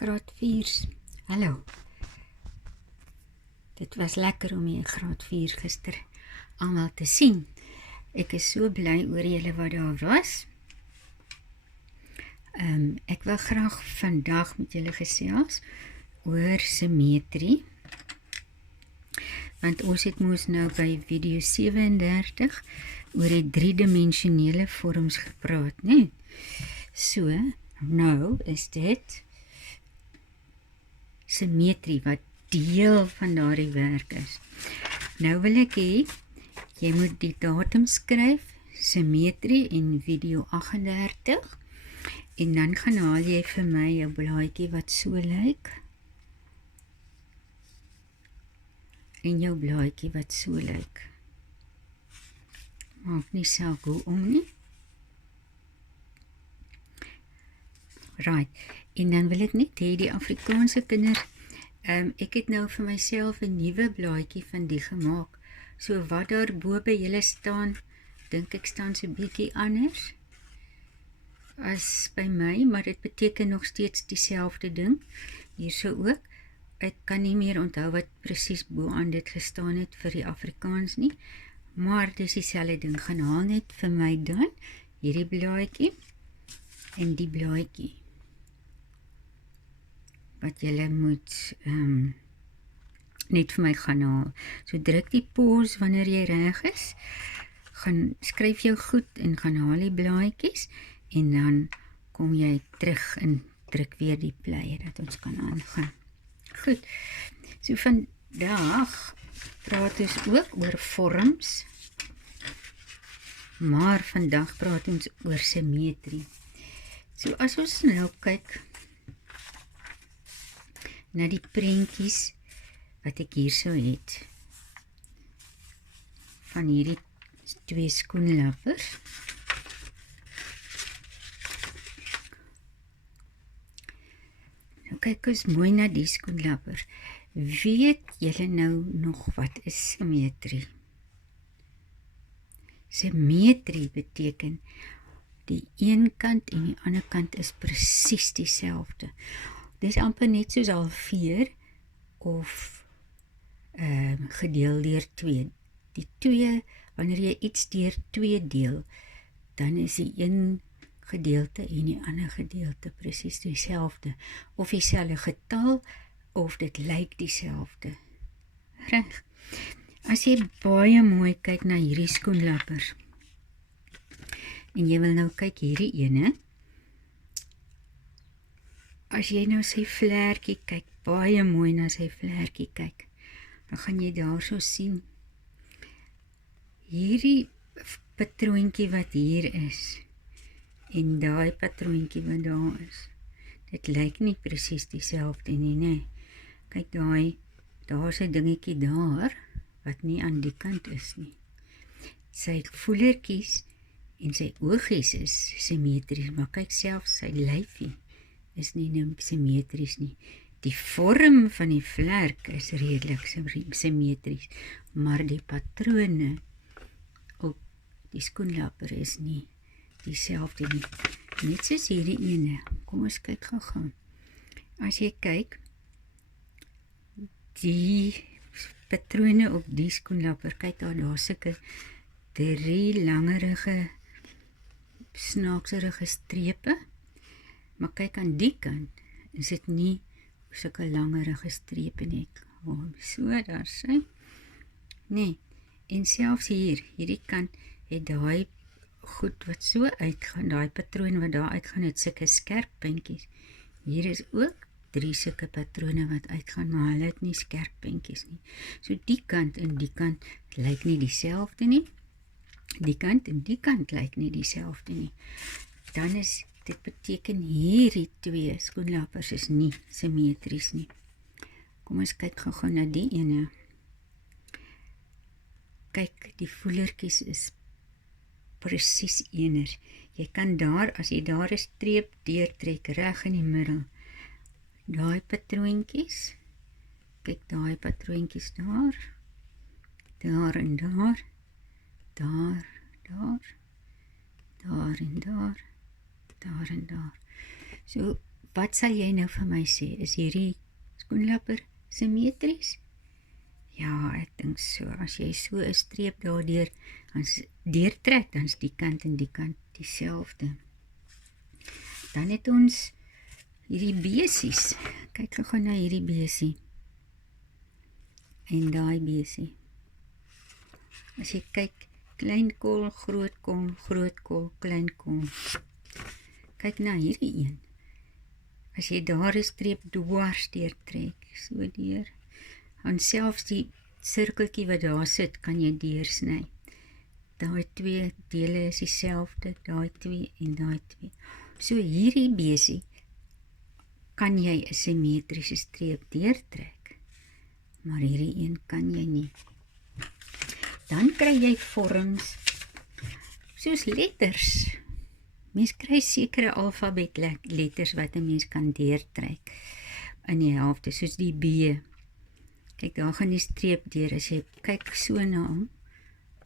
Graad 4's. Hallo. Dit was lekker om hier graad 4 gister almal te sien. Ek is so bly oor julle wat daar was. Ek wil graag vandag met julle gesels oor simmetrie. Want ons het mos nou by video 37 oor die driedimensionele vorms gepraat, né? So, nou is dit simmetrie wat deel van daardie werk is. Nou wil ek hê, jy moet die datum skryf, simmetrie in video 38, en dan gaan haal jy vir my 'n blaadjie wat so lyk, en jou blaadjie wat so lyk. Maak nie saak hoe om nie. Right, en dan wil ek net hê die Afrikaanse kinders, ek het nou vir myself 'n nuwe blaadjie van die gemaak. So wat daar bo by julle staan, dink ek staan so 'n bietjie anders as by my, maar dit beteken nog steeds dieselfde ding. Hierso ook. Ek kan nie meer onthou wat presies bo aan dit gestaan het vir die Afrikaans nie, maar dis dieselfde ding. Gaan haal net vir my dan hierdie blaadjie en die blaadjie wat julle moet net vir my gaan haal. So druk die pause wanneer jy reg is, gaan skryf jou goed en gaan haal die blaadjies en dan kom jy terug en druk weer die play dat ons kan aangaan. Goed, so vandag praat ons ook oor vorms, maar vandag praat ons oor simmetrie. So as ons nou kyk na die prentjies wat ek hier so het, van hierdie twee skoenlappers. Nou kyk ons mooi na die skoenlappers. Weet julle nou nog wat is simmetrie? Simmetrie beteken die een kant en die ander kant is presies dieselfde. Dit is amper net soos halveer of gedeel deur 2. Die 2, wanneer jy iets deur 2 deel, dan is die een gedeelte en die ander gedeelte presies dieselfde. Of dieselfde getal, of dit lyk dieselfde. Reg. As jy baie mooi kyk na hierdie skoenlappers, en jy wil nou kyk hierdie ene, as jy nou sy vlerkie kyk, baie mooi na sy vlerkie kyk, dan gaan jy daar so sien, hierdie patroontjie wat hier is, en daai patroontjie wat daar is, dit lyk nie presies dieselfde nie, nee. Kyk daar is 'n dingetjie daar, wat nie aan die kant is nie. Sy voelertjies en sy oogies is simmetries, maar kyk self sy lyfie is nie nou simmetries nie. Die vorm van die vlerk is redelik simmetries, maar die patrone op die skoenlapper is nie dieselfde nie. Net soos hierdie ene. Kom ons kyk gou. As jy kyk, die patrone op die skoenlapper, kyk daar sulke 3 langerige, snaakserige strepe, maar kyk aan die kant, is dit nie sulke langerige strepe nie. So, daar sy. Nee, en selfs hierdie kant, het daai goed wat so uitgaan, daai patroon wat daar uitgaan, het sulke skerp puntjies. Hier is ook 3 sulke patrone wat uitgaan, maar hulle het nie skerp puntjies nie. So die kant en die kant lyk nie dieselfde nie. Die kant en die kant lyk nie dieselfde nie. Dan is, dit beteken hierdie 2 skoenlappers is nie simmetries nie. Kom ons kyk gou na die ene. Kyk, die voelertjies is presies ener. Jy kan daar, as jy daar 'n streep deurtrek reg in die middel, daai patroontjies, kyk daai patroontjies daar en daar, daar en daar, daar en daar. So, wat sal jy nou vir my sê? Is hierdie skoenlapper simmetries? Ja, ek dink so. As jy so 'n streep daardeur deurtrek, dan is die kant en die kant dieselfde. Dan het ons hierdie besies. Kyk gou na hierdie besie. En daai besie. As jy kyk, klein kol, groot kol, klein kol. Kyk na hierdie een. As jy daar 'n streep dwars deurtrek, so deur, en selfs die sirkeltjie wat daar sit, kan jy deursny. Daai twee dele is dieselfde, daai twee en daai twee. So hierdie besie kan jy 'n simmetriese streep deurtrek, maar hierdie een kan jy nie. Dan kry jy vorms soos letters. Mens kry sekere alfabet letters wat 'n mens kan deurtrek in die helfte, soos die B. Kyk, daar gaan die streep deur. As jy kyk so na hom,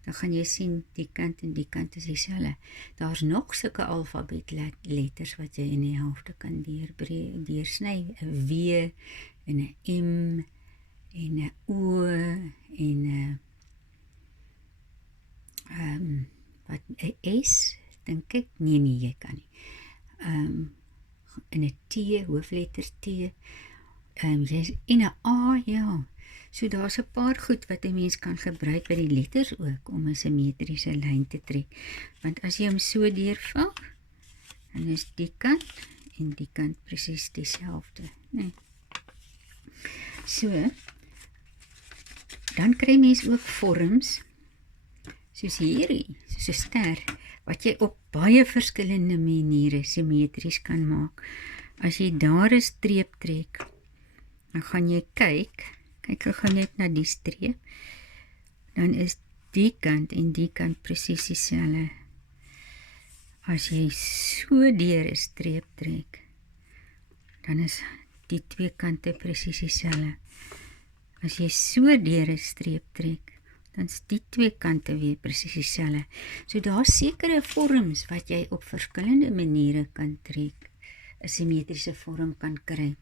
dan gaan jy sien die kant en die kant is dieselfde. Daar's nog sulke alfabet letters wat jy in die helfte kan deursny. 'n W en 'n M en 'n O en 'n wat 'n S, dink ek. Nee, jy kan nie. En 'n T, hoofletter T. En 'n A, ja. So daar's 'n paar goed wat 'n mens kan gebruik by die letters ook om 'n simmetriese lyn te trek. Want as jy hom so deurval, dan is die kant en die kant presies dieselfde, nee. So, dan kry mens ook vorms soos hierdie, soos 'n ster, wat jy op baie verskillende maniere simmetries kan maak. As jy daar 'n streep trek, dan gaan jy kyk gou net na die streep, dan is die kant en die kant presies dieselfde. As jy so deur 'n streep trek, dan is die twee kante presies dieselfde. As jy so deur 'n streep trek, dan is die twee kante weer presies dieselfde. So daar sekere vorms wat jy op verskillende maniere kan trek, 'n simmetriese vorm kan kry.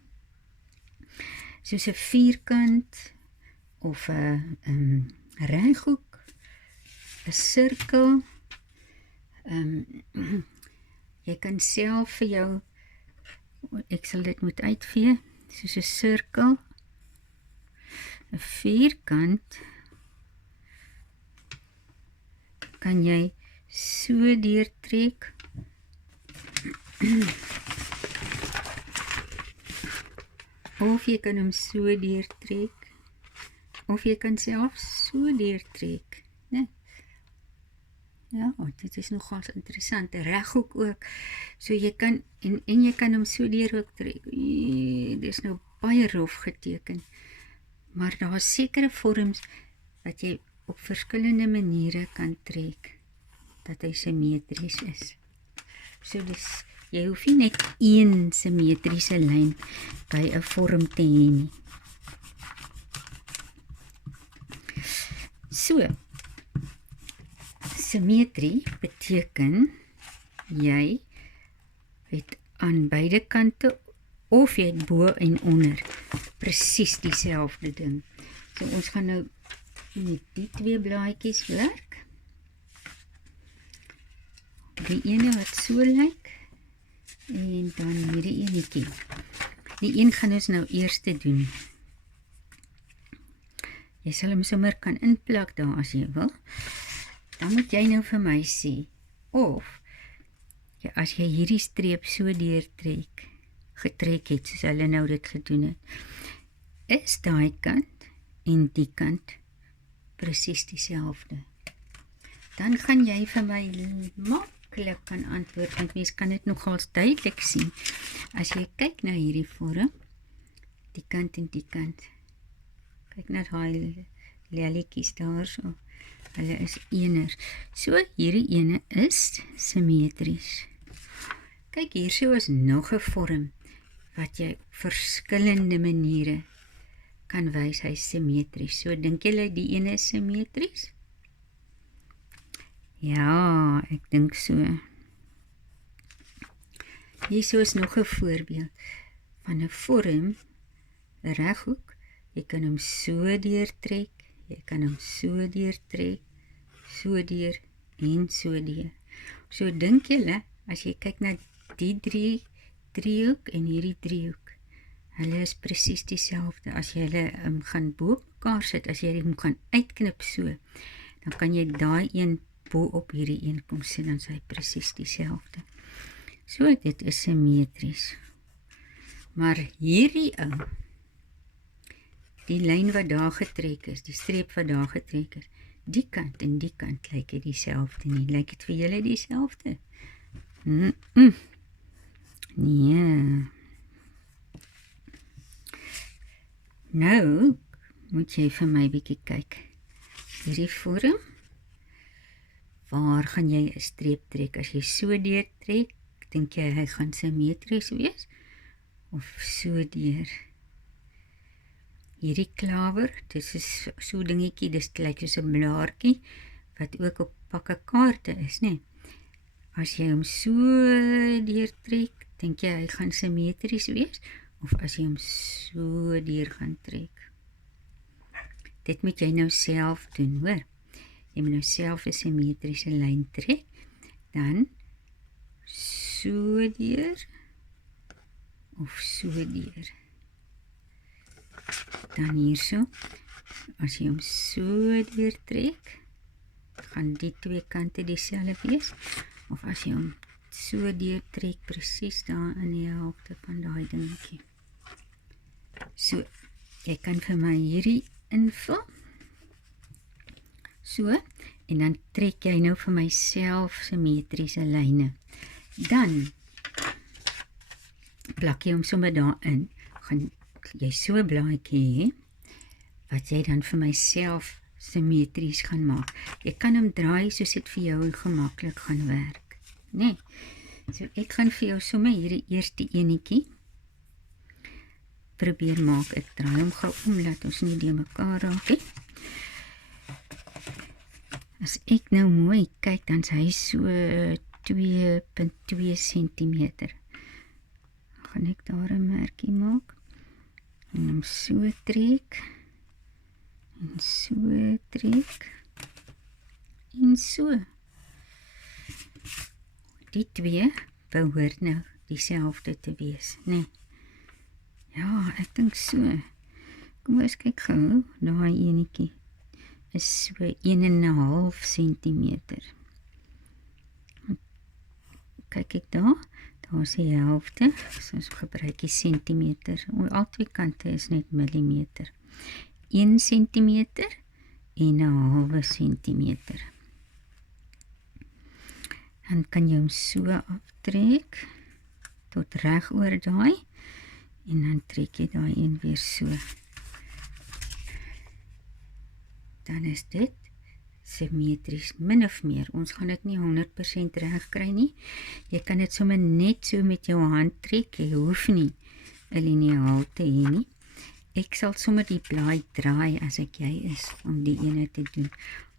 Soos 'n vierkant, of 'n reghoek, 'n sirkel. Jy kan self vir jou, ek sal dit moet uitvee, soos 'n sirkel, 'n vierkant, kan jy so deurtrek. Of jy kan hom so deurtrek, of jy kan self so deurtrek, né? Ja, dit is nogals interessant. 'n Reghoek ook. So jy kan, en jy kan hom so deur ook trek. Dit is nou baie rof geteken. Maar daar is sekere vorms wat jy op verskillende maniere kan trek, dat hy simmetries is. So dis, jy hoef nie net een simmetriese lyn by 'n vorm te hê nie. So, simmetrie beteken jy het aan beide kante, of jy het bo en onder presies dieselfde ding. So ons gaan nou met die twee blaadjies werk. Die ene wat so lyk, en dan hierdie enetjie. Die een gaan ons nou eers doen. Jy sal hom sommer kan inplak daar as jy wil. Dan moet jy nou vir my sê, of as jy hierdie streep so getrek het, soos hulle nou dit gedoen het, is daai kant en die kant presies dieselfde. Dan gaan jy vir my maklik kan antwoord, want mens kan dit nogals duidelik sien. As jy kyk na hierdie vorm, die kant en die kant, kyk na daai lelietjies daar so, hulle is eners. So hierdie ene is simmetries. Kyk, hier so is nog 'n vorm wat jy op verskillende maniere kan wys hy is simmetries. So dink julle die ene is simmetries? Ja, ek dink so. Hier is nog 'n voorbeeld van 'n vorm, 'n reghoek. Jy kan hom so deurtrek, jy kan hom so deurtrek, so deur en so deur. So dink julle, as jy kyk na die driehoek en hierdie driehoek, hulle is presies dieselfde. As jy hulle gaan bo mekaar sit, as jy hom gaan uitknip so, dan kan jy daai een bo op hierdie een kom sien, dan is hy presies dieselfde. So, dit is simmetries. Maar hierdie ou, die lyn wat daar getrek is, die streep wat daar getrek is, die kant en die kant lyk dit dieselfde nie. Lyk dit vir julle dieselfde? Nee. Nou, moet jy vir my bietjie kyk. Hierdie vorm, waar gaan jy 'n streep trek? As jy so deurtrek, dink jy hy gaan simmetries wees? Of so deur? Hierdie klawer, dit is so dingetjie, dis lyk soos 'n blaartjie, wat ook op pakke kaarte is, né? As jy hom so deurtrek, dink jy hy gaan simmetries wees? Of as jy hom so deur gaan trek? Dit moet jy nou self doen, hoor. Jy moet nou self 'n simmetriese lyn trek, dan so deur, of so deur. Dan hierso, as jy hom so deurtrek, gaan die twee kante dieselfde wees, of as jy hom so deurtrek, presies daar in die helfte van daai dingetjie. So, jy kan vir my hierdie invul, so, en dan trek jy nou vir myself simmetriese lyne. Dan plak jy hom sommer daarin, gaan jy so 'n blaadjie hê, wat jy dan vir myself simmetries gaan maak. Jy kan hom draai soos dit vir jou gemaklik gaan werk, né? So ek gaan vir jou sommer hierdie eerste enetjie probeer maak. Ek draai hom gou om, laat ons nie die mekaar raak nie. As ek nou mooi kyk, dan is hy so 2,2 centimeter. Gaan ek daar 'n merkie maak, en hom so trek, en so trek, en so. Die twee behoort nou dieselfde te wees, né? Ja, ek dink so. Kom ons kyk gou, daai enetjie is so 1,5 centimeter. Kyk ek daar, daar is die helfte, so ons gebruik die centimeter, al twee kante is net millimeter. 1 centimeter en 1,5 centimeter. Dan kan jy hom so aftrek, tot reg oor daai, en dan trek jy daai een weer so. Dan is dit simmetries, min of meer. Ons gaan dit nie 100% reg kry nie. Jy kan dit sommer net so met jou hand trek, jy hoef nie 'n liniaal te hê nie. Ek sal sommer die blaai draai as ek jy is, om die ene te doen.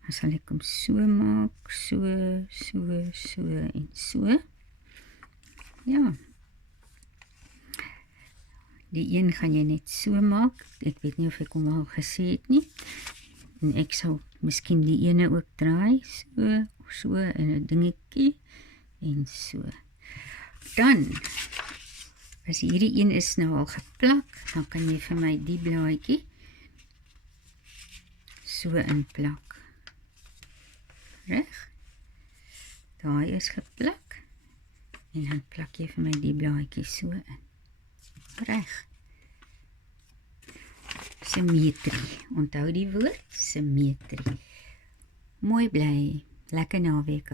Dan sal ek hom so maak, so en so. Ja. Die een gaan jy net so maak, ek weet nie of ek hom al gesê het nie. En ek sal miskien die ene ook draai, so, en 'n dingetjie, en so. Dan, as hierdie een is nou al geplak, dan kan jy vir my die blaadjie so inplak. Reg? Daai is geplak, en dan plak jy vir my die blaadjie so in. Reg. Simmetrie. Onthou die woord, simmetrie. Mooi bly. Lekker naweek.